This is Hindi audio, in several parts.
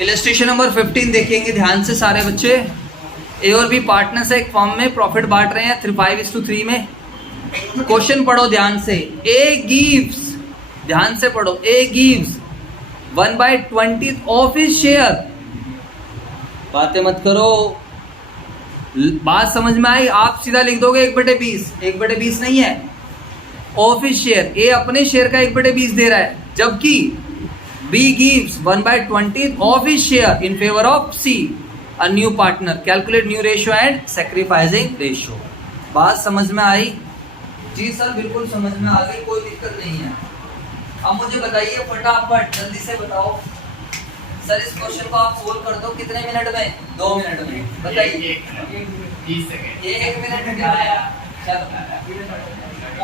इलस्ट्रेशन नंबर 15 देखेंगे ध्यान से सारे बच्चे। ए और बी पार्टनर्स है एक फॉर्म में, प्रॉफिट बांट रहे हैं 5:3 में। क्वेश्चन पढ़ो ध्यान से। ए गिव्स, ध्यान से पढ़ो, A gives 1/20 of his share. बातें मत करो, बात समझ में आई? आप सीधा लिख दोगे 1/20। 1/20 नहीं है, ऑफ हिज शेयर। ए अपने शेयर का 1/20 दे रहा है, जबकि B gives 1/20 of his share in favor of C, a new partner. Calculate new ratio and sacrificing ratio. बात समझ में आई? जी सर बिल्कुल समझ में आ गई, कोई दिक्कत नहीं है। अब मुझे बताइए फटाफट, जल्दी से बताओ सर, इस क्वेश्चन को आप सोल्व कर दो कितने मिनट में? 2 मिनट में। बताइए 30 सेकंड। 1 मिनट क्या आया? चलो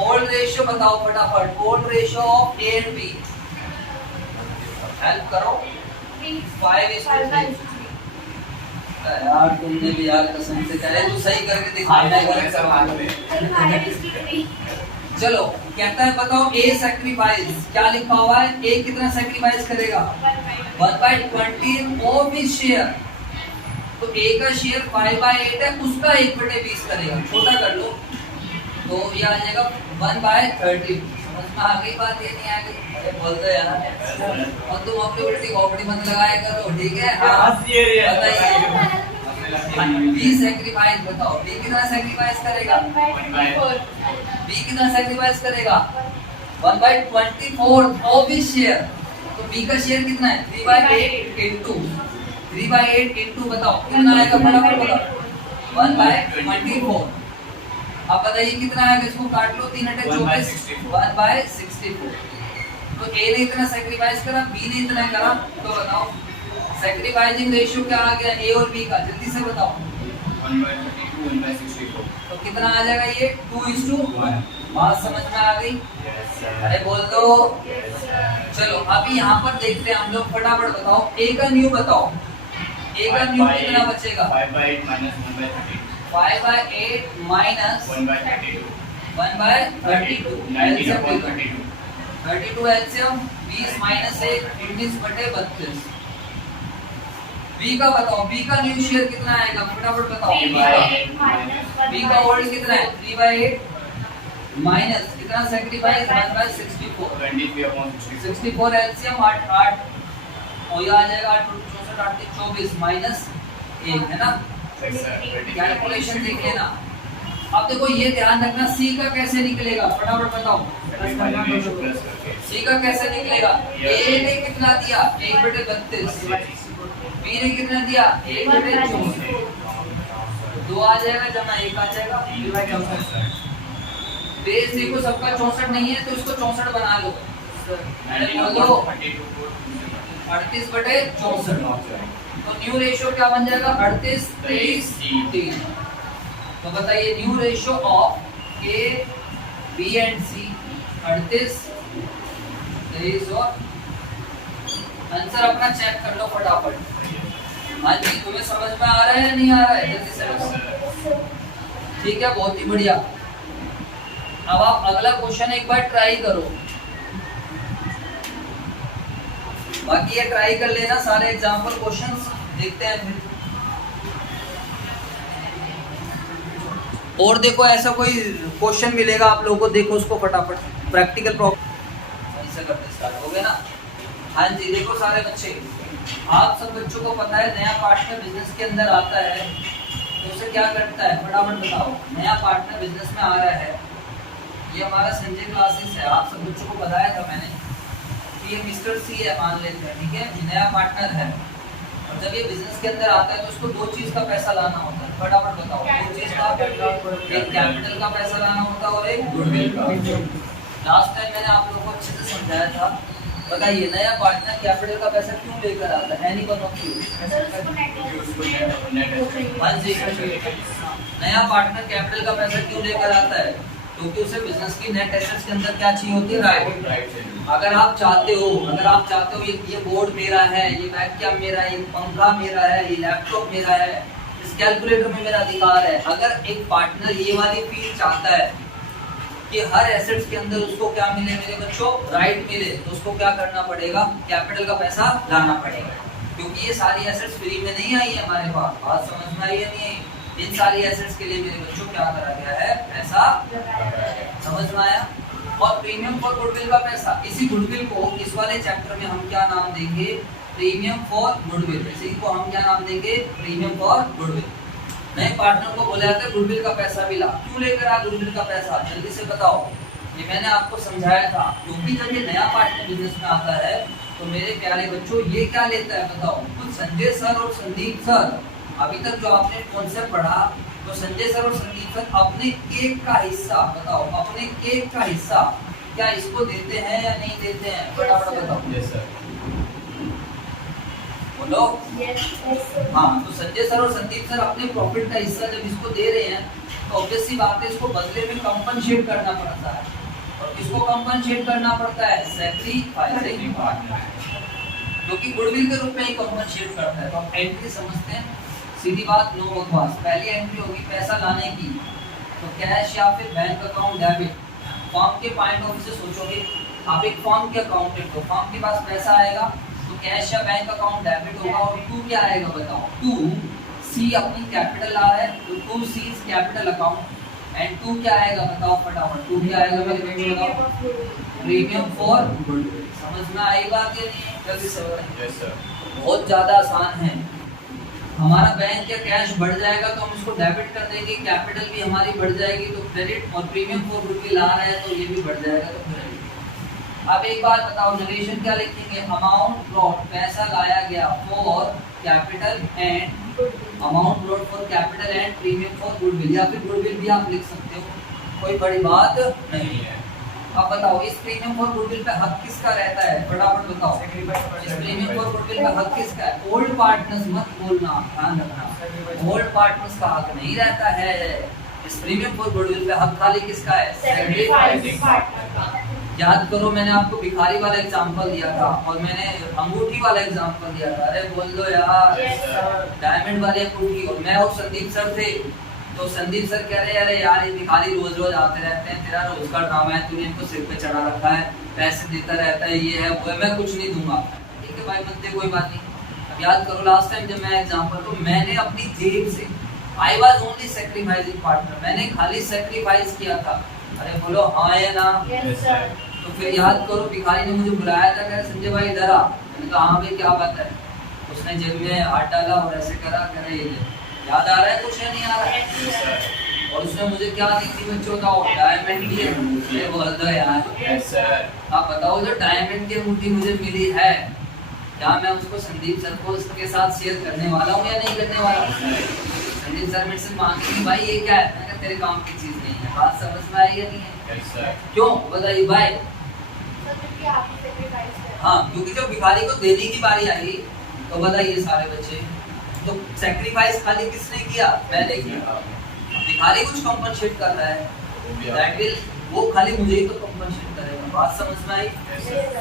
ओल्ड रेशियो बताओ फटाफट। Old ratio of A and B, help करो। 5:3। यार तुमने भी यार कसम से कह रहे तू सही करके दिखाना है। चलो कहता है बताओ ए सैक्रिफाइस, क्या लिखा हुआ है? ए कितना सैक्रिफाइस करेगा? 1/20 ऑफ हिज शेयर। तो ए का शेयर 5/8 है, उसका 1/20 करेगा। छोटा कर लो तो ये आ जाएगा 1/30। समझ में आ गई बात? ये नहीं आ गई? अरे बोल दो यार। और तुम अपनी उल्टी कॉपड़ी मत लगाया करो, ठीक है? बताइए बी सैक्रिफाइस बताओ। बी कितना सैक्रिफाइस करेगा? बी कितना सैक्रिफाइस करेगा? 1/24 ऑफ हिज शेयर। तो बी का शेयर कितना है? 3/8 इंटू बताओ कितना आएगा? फटाफट बताओ। 1/24। अब बताइए कितना आएगा? इसको काट लो, 3 × 24 1/64। तो ए ने इतना सैक्रिफाइस करा, बी ने इतना करा, तो बताओ सैक्रिफाइसिंग रेशियो क्या आ गया ए और बी का? जल्दी से बताओ। 1/32 1/64। तो कितना आ जाएगा ये? 2:1। बात समझ में आ गई? अरे बोल दो। चलो अभी यहाँ पर देखते हैं हम लोग, फटाफट बताओ ए का न्यू बताओ। ए का न्यू कितना बचेगा? 5/8 - 1/32। 5/8 - 1/32। 1/32 19/32। 32 एलसीएम 20 - 1 19/32। बी का बताओ, बी का न्यू शेयर कितना आएगा? फटाफट बताओ। बी का ओल्ड कितना है? 3/8 माइनस कितना सैक्रिफाइस? 1/64। 64 एलसीएम 8 और ये आ जाएगा 8 × 64 8 × 24 माइनस 1 है ना? कैलकुलेशन देख लेना। अब देखो ये ध्यान रखना, सी का कैसे निकलेगा? फटाफट बताओ। सी का कैसे निकलेगा? ए ने कितना दिया? 1/32। बी ने कितना दिया? 1/64। 2 आ जाएगा जमा 1 आ जाएगा। बेस देखो सबका 64 नहीं है तो इसको 64 बना लो। बोलो 38/64। तो न्यू रेशियो क्या बन जाएगा? 38 23 3। तो बताइए new ratio of A B and C 38 23 और आंसर अपना चेक कर लो फटाफट। हाँ जी तुम्हें समझ में आ रहा है या नहीं आ रहा है? जल्दी से बताओ। ठीक है बहुत ही बढ़िया। अब आप अगला क्वेश्चन एक बार ट्राई करो, बाकी ये ट्राई कर लेना सारे एग्जाम्पल क्वेश्चंस। देखते हैं फिर। और देखो ऐसा कोई क्वेश्चन मिलेगा आप लोगों को, देखो उसको फटाफट। प्रैक्टिकल प्रॉब्लम ऐसा करते स्टार्ट हो गया ना? हाँ जी देखो सारे बच्चे, आप सब बच्चों को पता है नया पार्टनर बिजनेस के अंदर आता है तो उसे क्या करता है? फटाफट बताओ। नया पार्टनर बिजनेस में आ रहा है, ये हमारा संजय क्लासेस है, आप सब बच्चों को बताया था मैंने कि ये मिस्टर सी है मान लेते हैं, ठीक है? नया पार्टनर है और जब ये बिजनेस के अंदर आता है तो उसको 2 चीज का पैसा लाना होता है। फटाफट बताओ 2 चीज का। एक कैपिटल का पैसा लाना होता है और एक गुडविल का। लास्ट टाइम मैंने आप लोगों को अच्छे से समझाया था। बताइए नया पार्टनर कैपिटल का पैसा क्यों लेकर आता है? Anyone of you? हाँ जी नया पार्टनर कैपिटल का पैसा क्यों लेकर आता है? क्योंकि उसे बिजनेस की नेट एसेट्स के अंदर क्या चाहिए होती है? राइट। अगर आप चाहते हो ये बोर्ड मेरा है, ये वैक्यूम मेरा है, ये पंखा मेरा है, ये लैपटॉप मेरा है, इस कैलकुलेटर में मेरा अधिकार है। अगर एक पार्टनर ये वाली फील चाहता है कि हर एसेट्स के अंदर उसको क्या मिले मेरे बच्चों? राइट मिले, तो उसको क्या करना पड़ेगा? कैपिटल का पैसा लाना पड़ेगा। क्योंकि ये सारी एसेट्स फ्री में नहीं आई है हमारे पास। बात समझ में आई है नहीं? इन सारी एसेट्स के लिए मेरे बच्चों क्या करा गया है, पैसा समझ में आया। और प्रीमियम फॉर गुडविल का पैसा, इसी गुडविल को इस वाले चैप्टर में हम क्या नाम देंगे, प्रीमियम फॉर गुडविल। इसी को हम क्या नाम देंगे, प्रीमियम फॉर गुडविल। नए पार्टनर को बोले जाते हैं गुडविल का पैसा भी ला, क्यों लेकर आ गुडविल का पैसा, जल्दी से बताओ। ये मैंने आपको समझाया था, क्योंकि जब ये नया पार्टनर बिजनेस में आता है तो मेरे प्यारे बच्चों ये क्या लेता है बताओ, खुद संजय सर और संदीप सर, अभी तक जो आपने कॉन्सेप्ट पढ़ा, तो संजय सर और संदीप सर अपने केक का हिस्सा, बताओ अपने केक का हिस्सा क्या इसको देते हैं या नहीं देते हैं, फटाफट बताओ। Yes sir. बोलो। हाँ, तो संजय सर और संदीप सर अपने प्रॉफिट का हिस्सा जब इसको दे रहे हैं तो ऑब्वियस सी बात है, इसको बदले में कंपनसेट करना पड़ता है। और किसको कंपनसेट करना पड़ता है, सैक्रिफाइसिंग पार्टनर, जो कि गुडविल के रूप में ही कंपनसेट करता है। तो आप एंट्री समझते हैं, सीधी बात, नो बकवास। पहली एंट्री होगी पैसा लाने की, तो कैश या फिर बैंक अकाउंट डेबिट। फॉर्म के पॉइंट ऑफ व्यू से सोचोगे, आप एक फॉर्म के अकाउंटेंट हो, फॉर्म के पास पैसा आएगा तो कैश या बैंक अकाउंट डेबिट होगा। और टू क्या आएगा बताओ, टू सी अपनी कैपिटल आ रहा है तो to C is capital account. And to क्या आएगा बताओ फटाफट, टू क्या आएगा मेरे बच्चों बताओ, प्रीमियम फॉर गुडविल। समझ में आई बात या नहीं, जल्दी से बताइए। Yes sir. बहुत ज्यादा आसान है। हमारा बैंक या कैश बढ़ जाएगा तो हम इसको डेबिट कर देंगे, कैपिटल भी हमारी बढ़ जाएगी तो क्रेडिट, और प्रीमियम फॉर गुडविल आ रहा है तो ये भी बढ़ जाएगा तो क्रेडिट। अब एक बात बताओ, नरेशन क्या लिखेंगे, अमाउंट ब्रॉट, पैसा लाया गया, for capital and amount brought for capital and premium for goodwill, या फिर गुडविल भी आप लिख सकते हो, कोई बड़ी बात नहीं है। अब बताओ इस प्रीमियम फॉर गुडविल पे हक किसका रहता है, फटाफट बताओ। इस प्रीमियम फॉर गुडविल पे हक किसका है, ओल्ड पार्टनर्स मत बोलना, ध्यान रखना, ओल्ड पार्टनर्स का हक नहीं रहता है। इस प्रीमियम फॉर गुडविल पे हक खाली किसका है, सैक्रिफाइसिंग पार्टनर। याद करो मैंने आपको भिखारी वाला एग्जांपल दिया था और मैंने अंगूठी वाला एग्जांपल दिया था, अरे बोल दो यार, डायमंड वाली अंगूठी। और मैं और संदीप सर थे, तो संदीप सर कह रहे अरे यार ये भिखारी रोज रोज आते रहते हैं, तेरा रोज का ड्रामा है, तूने इनको सिर पे चढ़ा रखा है, पैसे देता रहता है, ये है वो है, मैं कुछ नहीं दूंगा। ठीक है भाई, मत दे, कोई बात नहीं। अब याद करो लास्ट टाइम जब मैं एग्जांपल, तो मैंने अपनी जेब से, I was only sacrificing partner, मैंने खाली सैक्रिफाइस किया था। अरे बोलो हाँ या ना। तो फिर याद करो भिखारी ने मुझे बुलाया था, कह संजय भाई इधर आ, मैंने कहा हाँ भाई क्या बात है। उसने जेब में हाथ डाला और ऐसे करा, कह रहे याद आ रहा है कुछ है नहीं आ रहा है। और उसने मुझे क्या दी थी बच्चों, बताओ, डायमंड की। बोल दो यार, आप बताओ जो डायमंड की अंगूठी मुझे मिली है, क्या मैं उसको संदीप सर को उसके साथ शेयर करने वाला हूँ या नहीं करने वाला हूँ। संदीप सर मेरे से मांगे भाई ये क्या है, मैंने तेरे काम की चीज नहीं है। बात समझ में आई या नहीं है, क्यों बताइए भाई। हाँ, क्योंकि जब भिखारी को देने की बारी आई तो बताइए सारे बच्चे, तो सैक्रिफाइस खाली किसने किया, मैंने किया। भिखारी कुछ कंपनसेट कर रहा है, दैट विल, वो खाली मुझे ही तो कंपनसेट करेगा। बात समझ में आई।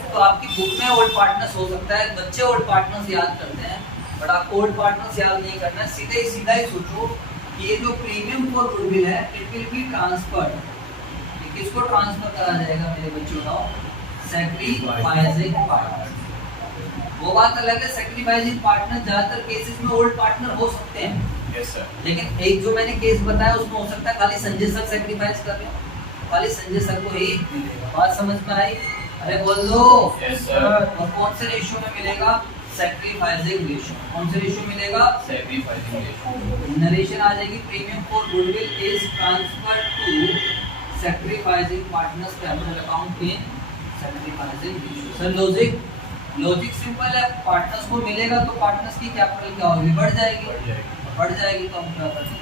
तो आपकी बुक में ओल्ड पार्टनर्स हो सकता है, बच्चे ओल्ड पार्टनर्स याद करते हैं, बट आपको ओल्ड पार्टनर्स याद नहीं करना है। सीधा ही सोचो कि ये जो प्रीमियम फॉर गुडविल है, इट विल बी ट्रांसफर्ड। किसको ट्रांसफर करा जाएगा मेरे बच्चों का, सैक्रिफाइसिंग पार्टनर। वो बात अलग है, सैक्रिफाइसिंग पार्टनर ज्यादातर केसेस में ओल्ड पार्टनर हो सकते हैं। Yes sir. लेकिन एक जो मैंने केस बताया उसमें हो सकता है खाली संजय सर सैक्रिफाइस कर रहे हो, खाली संजय सर को ही मिलेगा। बात समझ में आई, अरे बोल दो। Yes sir. और कौन से रेशियो में मिलेगा, सैक्रिफाइसिंग रेशियो। कौन से रेशियो मिलेगा, सैक्रिफाइसिंग रेशियो। नरेशन आ जाएगी, premium for goodwill is transferred to sacrificing partners capital account in sacrificing ratio. Sir logic simple है, पार्टनर्स को मिलेगा तो पार्टनर्स की कैपिटल क्या होगी, बढ़ जाएगी। बढ़ जाएगी तो हम क्या करेंगे,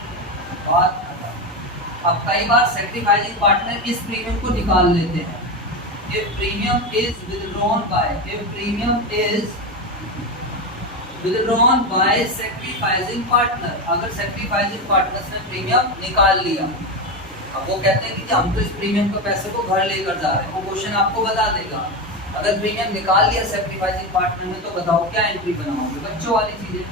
बात खत्म। अब कई बार सैक्रिफाइसिंग पार्टनर इस प्रीमियम को निकाल लेते हैं। If premium is withdrawn by sacrificing partner, अगर sacrificing partners ने प्रीमियम निकाल लिया, अब वो कहते हैं कि हम तो इस प्रीमियम के पैसे को घर लेकर जा रहे हैं, वो क्वेश्चन आपको बता देगा। अगर प्रीमियम निकाल लिया सैक्रिफाइसिंग पार्टनर ने, तो बताओ क्या एंट्री बनाओगे, बच्चों वाली चीजें।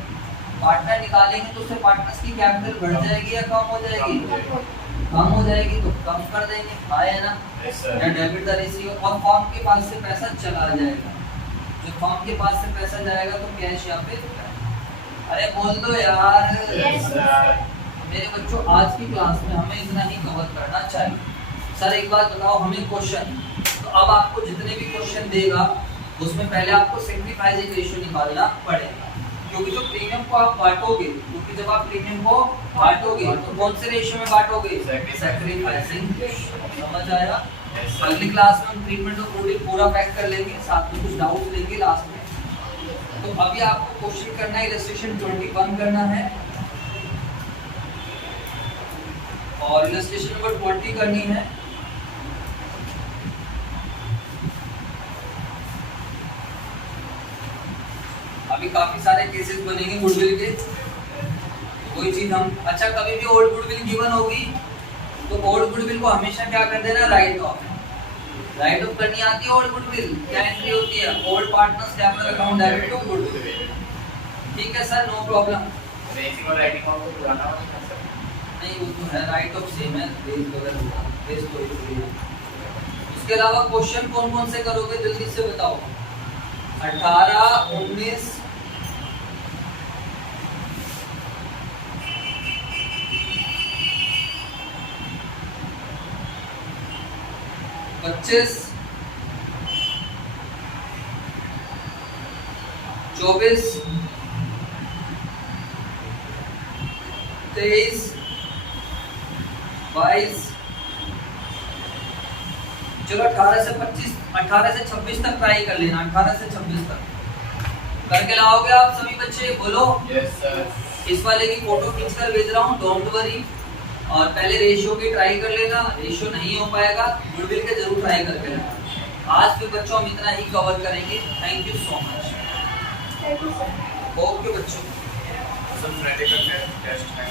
पार्टनर निकालेंगे तो उससे पार्टनर्स की कैपिटल बढ़ जाएगी या कम हो जाएगी, कम हो जाएगी, तो कम कर देंगे, हाँ या ना, या डेबिट द रिसीवर, और फॉर्म के पास से पैसा चला जाएगा। जो फर्म के पास से पैसा जाएगा तो कैश यहाँ पे, अरे बोल दो यार। Yes, sir. मेरे बच्चों आज की क्लास में हमें इतना ही कवर करना चाहिए। सर एक बात बताओ हमें क्वेश्चन, तो अब आपको जितने भी क्वेश्चन देगा उसमें पहले आपको सैक्रिफाइसिंग रेशियो निकालना पड़ेगा, क्योंकि जो प्रीमियम को आप बांटोगे, क्योंकि जब आप प्रीमियम को बांटोगे तो कौन से रेशियो में बांटोगे, सैक्रिफाइसिंग रेशियो। समझ आया? Yes, sir. अगली क्लास में हम ट्रीटमेंट ऑफ गुडविल पूरा पैक कर लेंगे, साथ में कुछ डाउट लेंगे लास्ट में। तो अभी आपको क्वेश्चन करना है, इलस्ट्रेशन 21 करना है और इलस्ट्रेशन नंबर 20 करनी है। अभी काफी सारे केसेस बनेंगे गुडविल के, कोई चीज हम, अच्छा कभी भी ओल्ड गुडविल गिवन होगी तो ओल्ड गुडविल को हमेशा क्या कर देना, राइट ऑफ। राइट ऑफ करनी आती है ओल्ड गुडविल, क्या एंट्री होती है, old partners capital account debit to goodwill. ठीक है सर, नो प्रॉब्लम। रेसिंग और राइटिंग को पुराना होगा सर। नहीं वो तो है, राइट ऑफ सेम है, बेस वगैरह होगा, बेस तो एक ही है। उसके अलावा क्वेश्चन कौन कौन से करोगे जल्दी से बताओ। 18, 19, 25, 24, 23, 22, चलो 18 से 25, 18 से 26 तक ट्राई कर लेना, 18 से 26 तक करके लाओगे आप सभी बच्चे, बोलो। Yes, sir. इस वाले की फोटो खींचकर भेज रहा हूँ, डोंट वरी। और पहले रेशियो की ट्राई कर लेना, रेशियो नहीं हो पाएगा गुडविल के जरूर ट्राई करके लेना। आज फिर बच्चों हम इतना ही कवर करेंगे। Thank you so much. Thank you, sir. Okay बच्चों। Some practical test है।